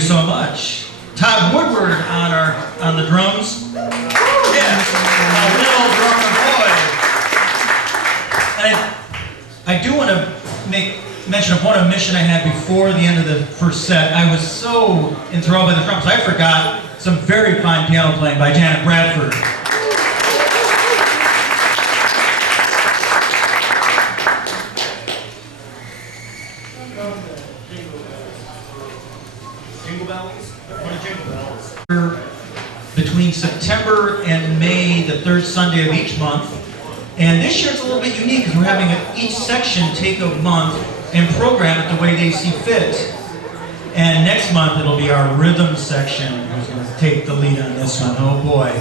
you so much. Todd Woodward on the drums. Yes, a real drummer boy. And I do want to make mention of one omission I had before the end of the first set. I was so enthralled by the drums, I forgot some very fine piano playing by Janet Bradford. Jingle bells? What are jingle bells? Between September and May, the third Sunday of each month. And this year it's a little bit unique because we're having each section take a month and program it the way they see fit. And next month it'll be our rhythm section who's going to take the lead on this one. Oh boy.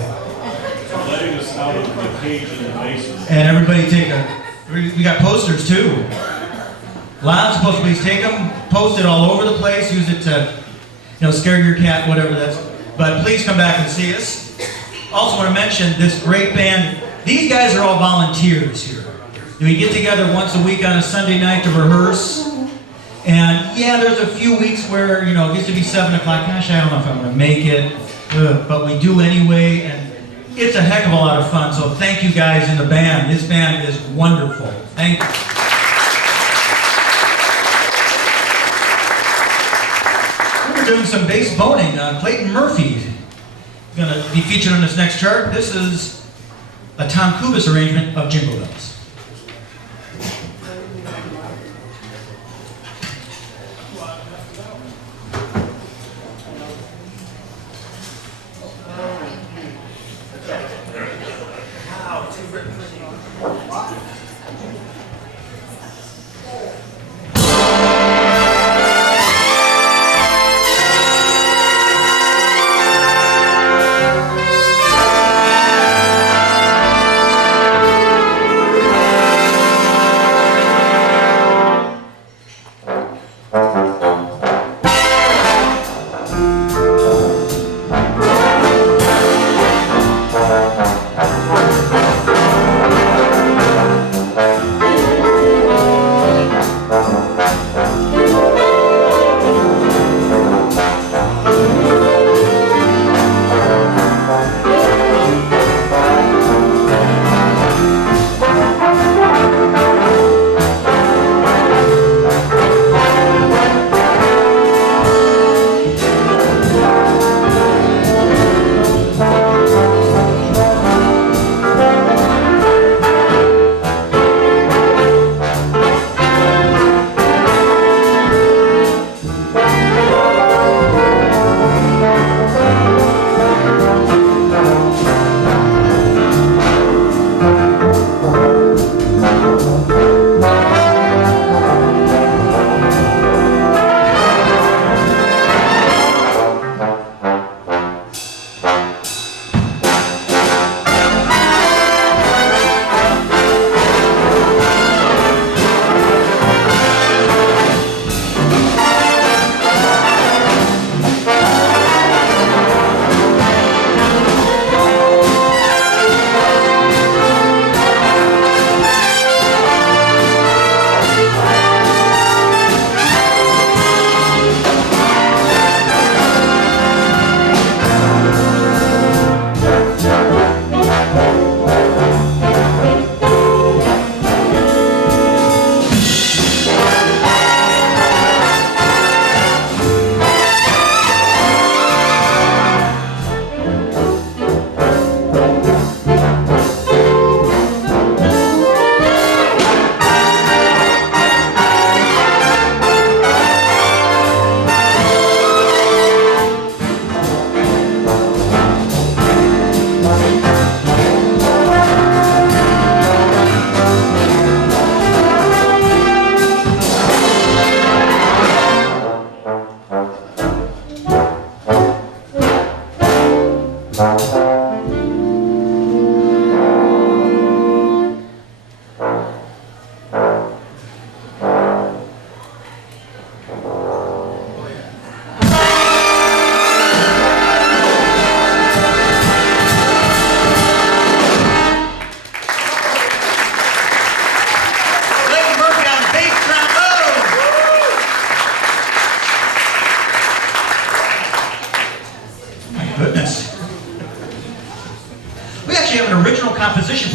Letting us out of the cage in the basement. And everybody we got posters too. Lots of posters. Please take them, post it all over the place, use it to, scare your cat, whatever that's. But please come back and see us. Also want to mention this great band. These guys are all volunteers here. We get together once a week on a Sunday night to rehearse. And yeah, there's a few weeks where, it gets to be 7 o'clock. Gosh, I don't know if I'm going to make it. But we do anyway. And it's a heck of a lot of fun. So thank you guys in the band. This band is wonderful. Thank you. We're doing some bass boning. Clayton Murphy is going to be featured on this next chart. This is a Tom Kubis arrangement of Jingle Bells.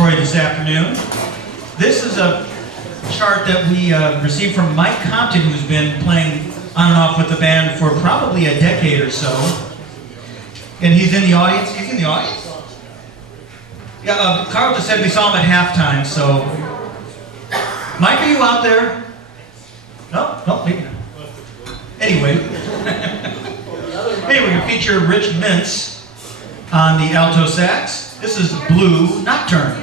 for you this afternoon. This is a chart that we received from Mike Compton, who's been playing on and off with the band for probably a decade or so. And he's in the audience. He's in the audience? Yeah, Carl just said we saw him at halftime, so... Mike, are you out there? No? No, maybe not. Anyway. Anyway, we feature Rich Mintz on the alto sax. This is Blue Nocturne.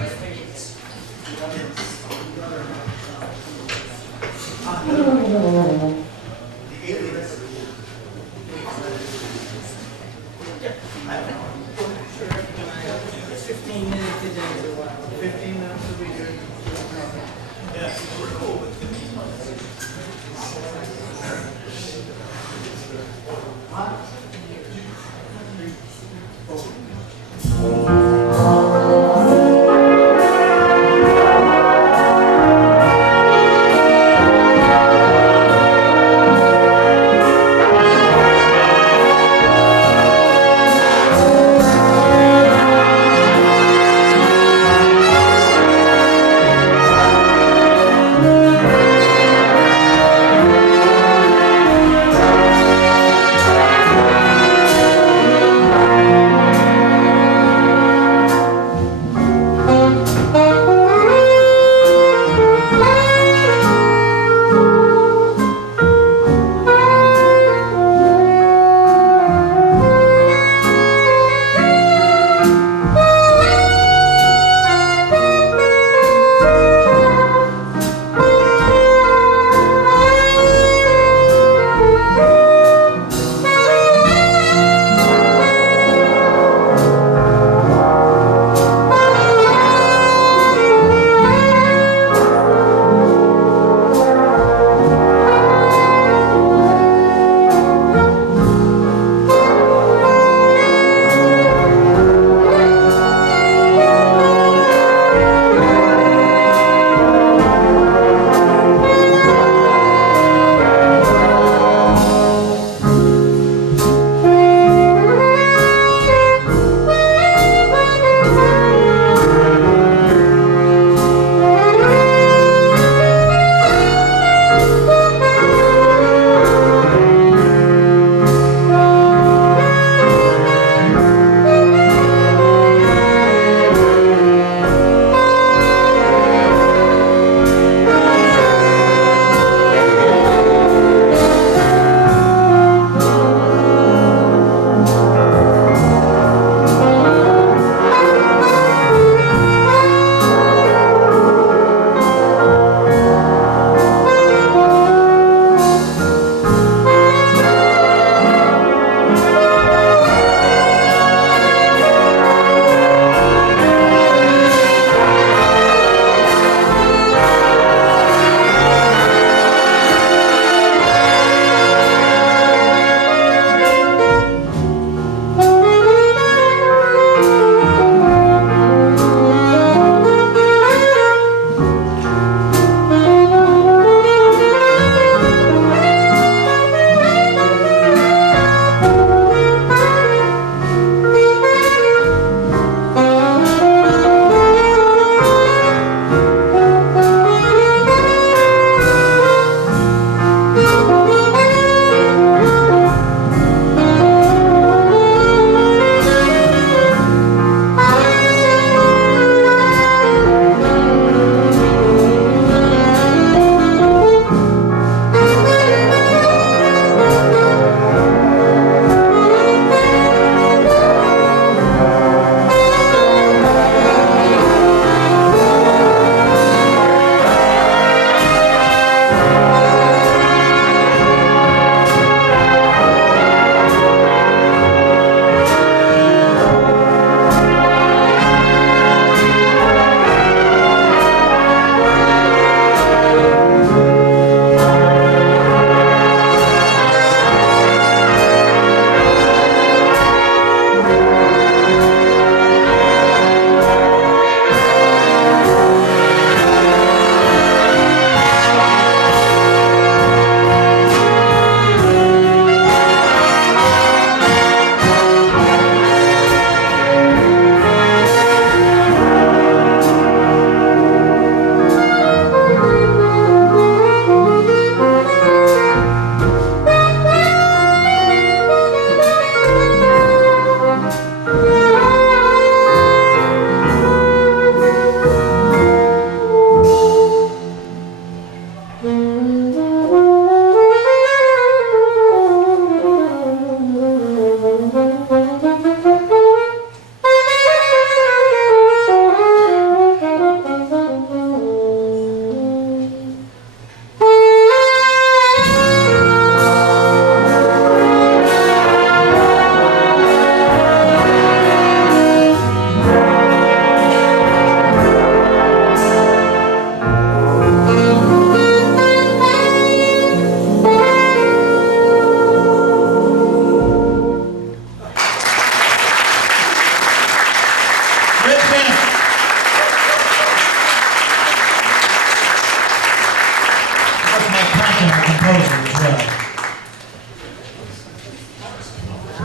like Princeton, our composer as well.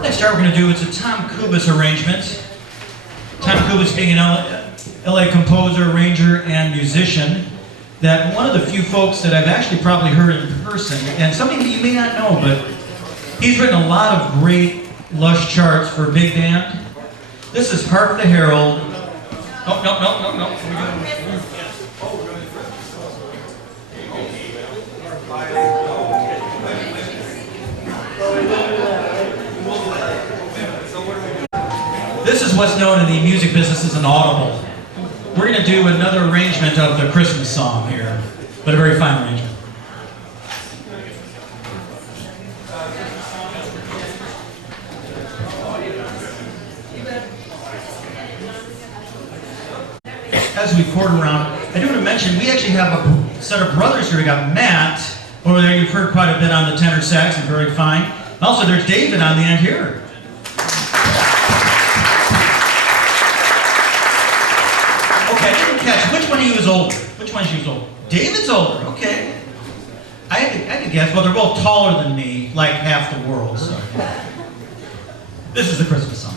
Next art we're going to do is a Tom Kubis arrangement. Tom Kubis being an LA composer, arranger, and musician, that one of the few folks that I've actually probably heard in person, and something that you may not know, but he's written a lot of great lush charts for big band. This is Hark the Herald. Oh, no. This is what's known in the music business as an audible. We're going to do another arrangement of the Christmas song here, but a very fine arrangement. As we chord around, I do want to mention, we actually have a set of brothers here. We got Matt over there, you've heard quite a bit on the tenor sax, and very fine. Also, there's David on the end here. Okay, I didn't catch, which one of you is older? Which one of you is older? David's older, okay. I had to guess, well, they're both taller than me, like half the world, so. This is the Christmas song.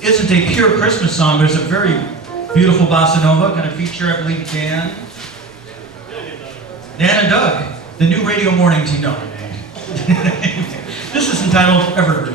isn't a pure Christmas song, but it's a very beautiful bossa nova. Going to feature, I believe, Dan and Doug, the new radio morning team. No. This is entitled Evergreen.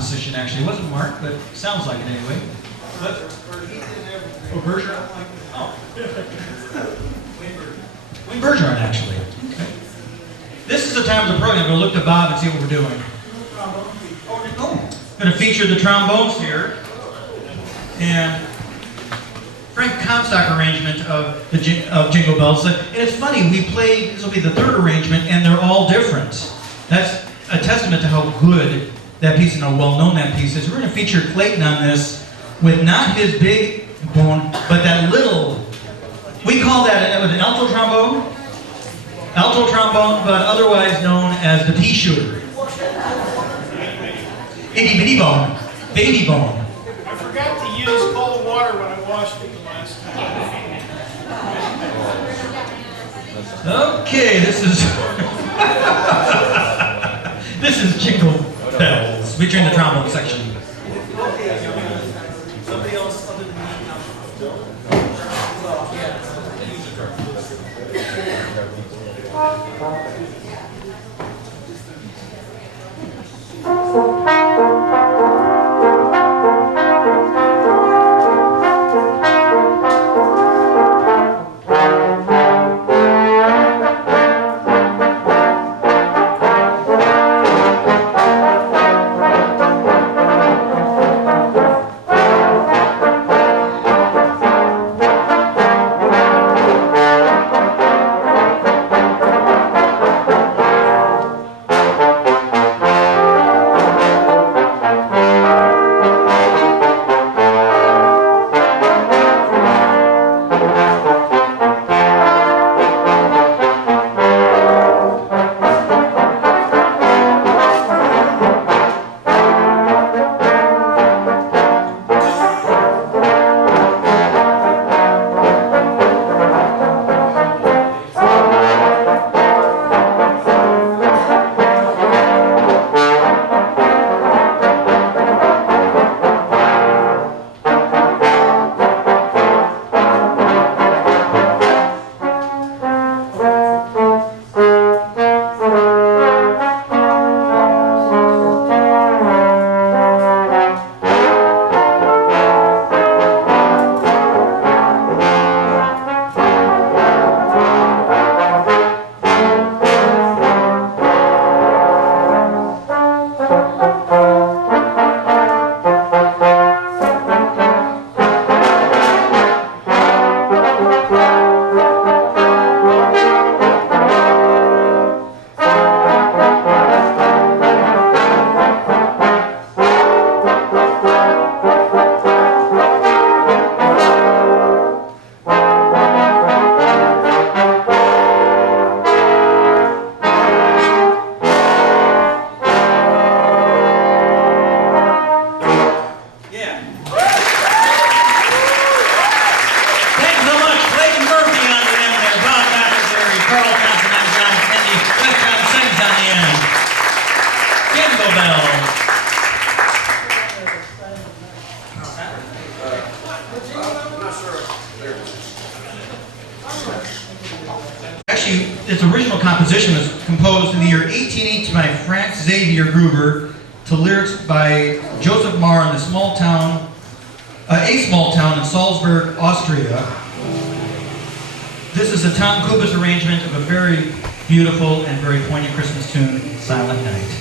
composition, actually. It wasn't Mark, but sounds like it anyway. Oh, Bergeron? Oh. Wayne Bergeron, actually. Okay. This is the time of the program. I'm going to look to Bob and see what we're doing. Oh, going to feature the trombones here. And Frank Comstock arrangement of Jingle Bells. And it's funny, we played, this will be the third arrangement, and they're all different. That's a testament to how good that piece and how well known that piece is. We're going to feature Clayton on this with not his big bone, but that little, we call that an alto trombone, but otherwise known as the pea shooter. Itty bitty bone, baby bone. I forgot to use cold water when I washed it the last time. Okay, this is this is Jingle Bells, featuring the trombone section. Somebody else other than me? Actually, its original composition was composed in the year 1880 by Franz Xavier Gruber to lyrics by Joseph Marr in a small town in Salzburg, Austria. This is a Tom Kubas arrangement of a very beautiful and very poignant Christmas tune, Silent Night.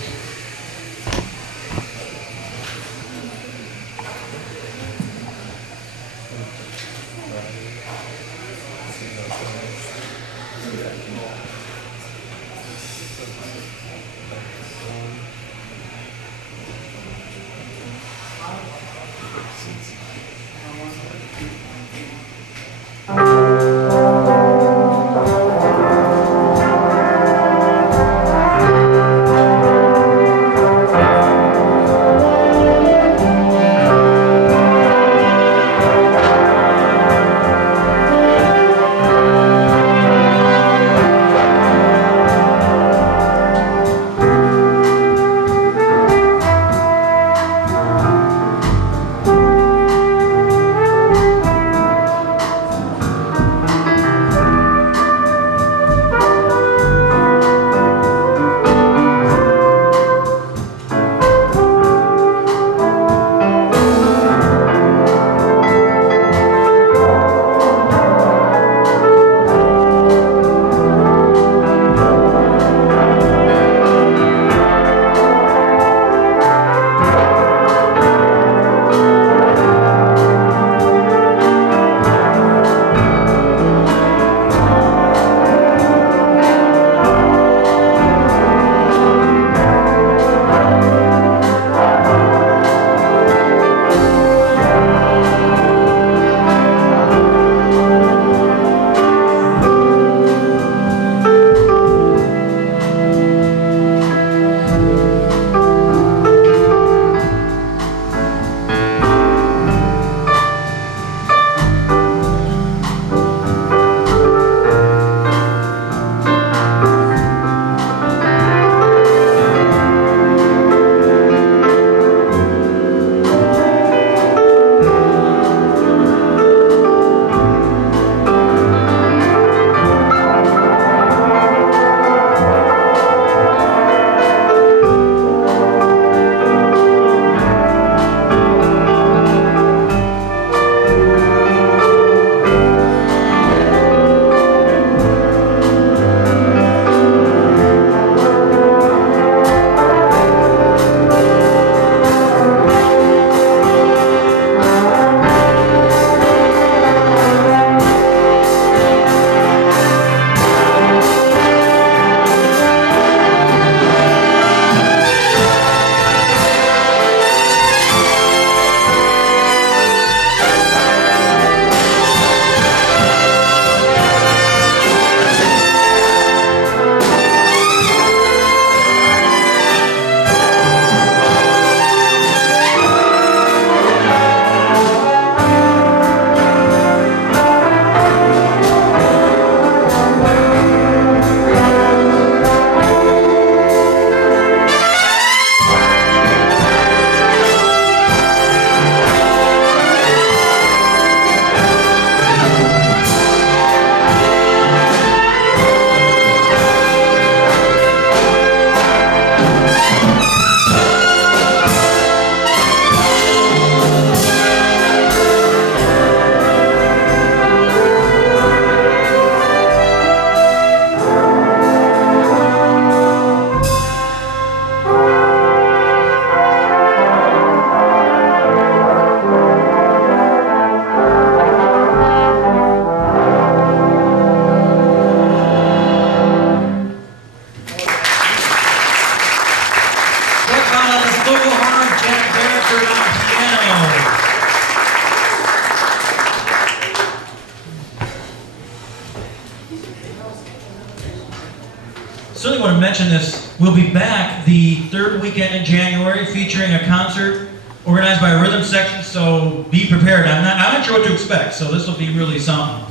to mention this. We'll be back the third weekend in January featuring a concert organized by a rhythm section, so be prepared. I'm not sure what to expect, so this will be really something.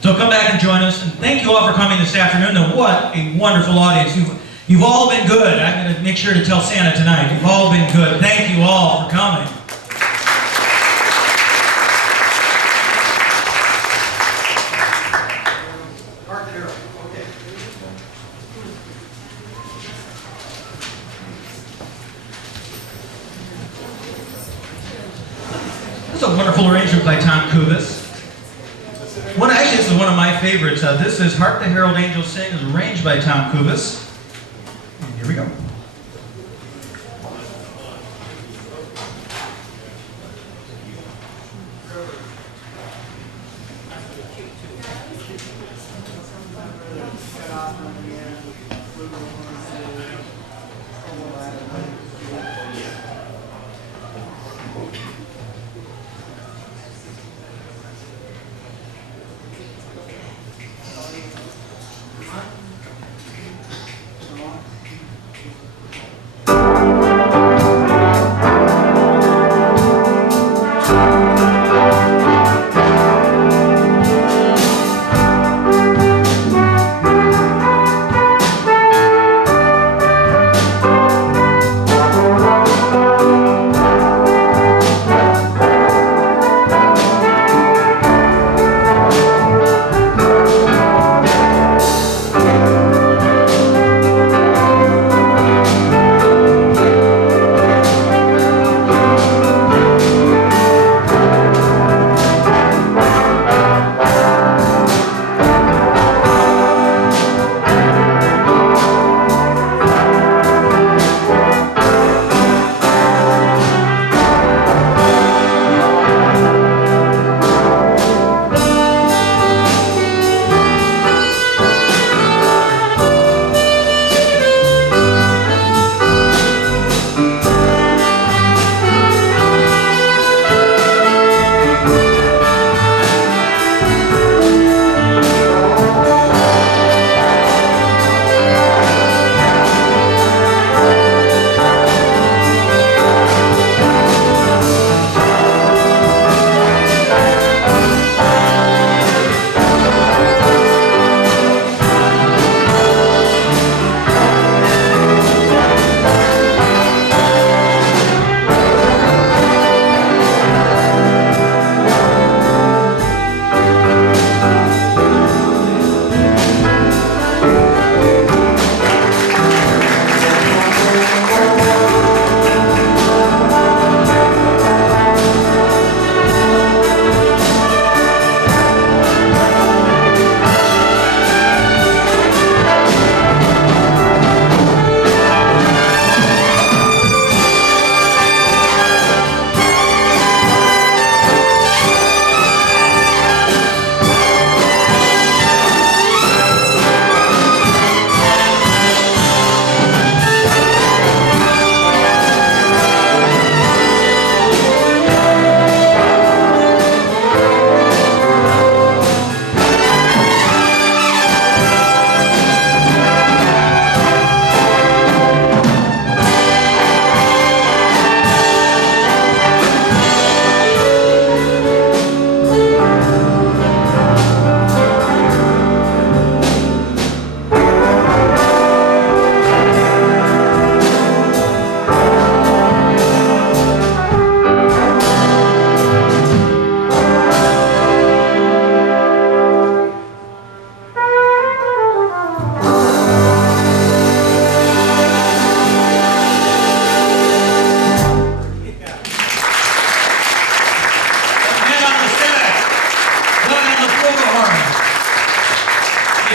So come back and join us, and thank you all for coming this afternoon. And what a wonderful audience. You've all been good. I'm going to make sure to tell Santa tonight. You've all been good. Thank you all for coming. This is a wonderful arrangement by Tom Kubis. Actually, this is one of my favorites. This is Hark the Herald Angels Sing, is arranged by Tom Kubis. And here we go.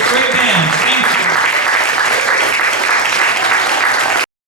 Great band.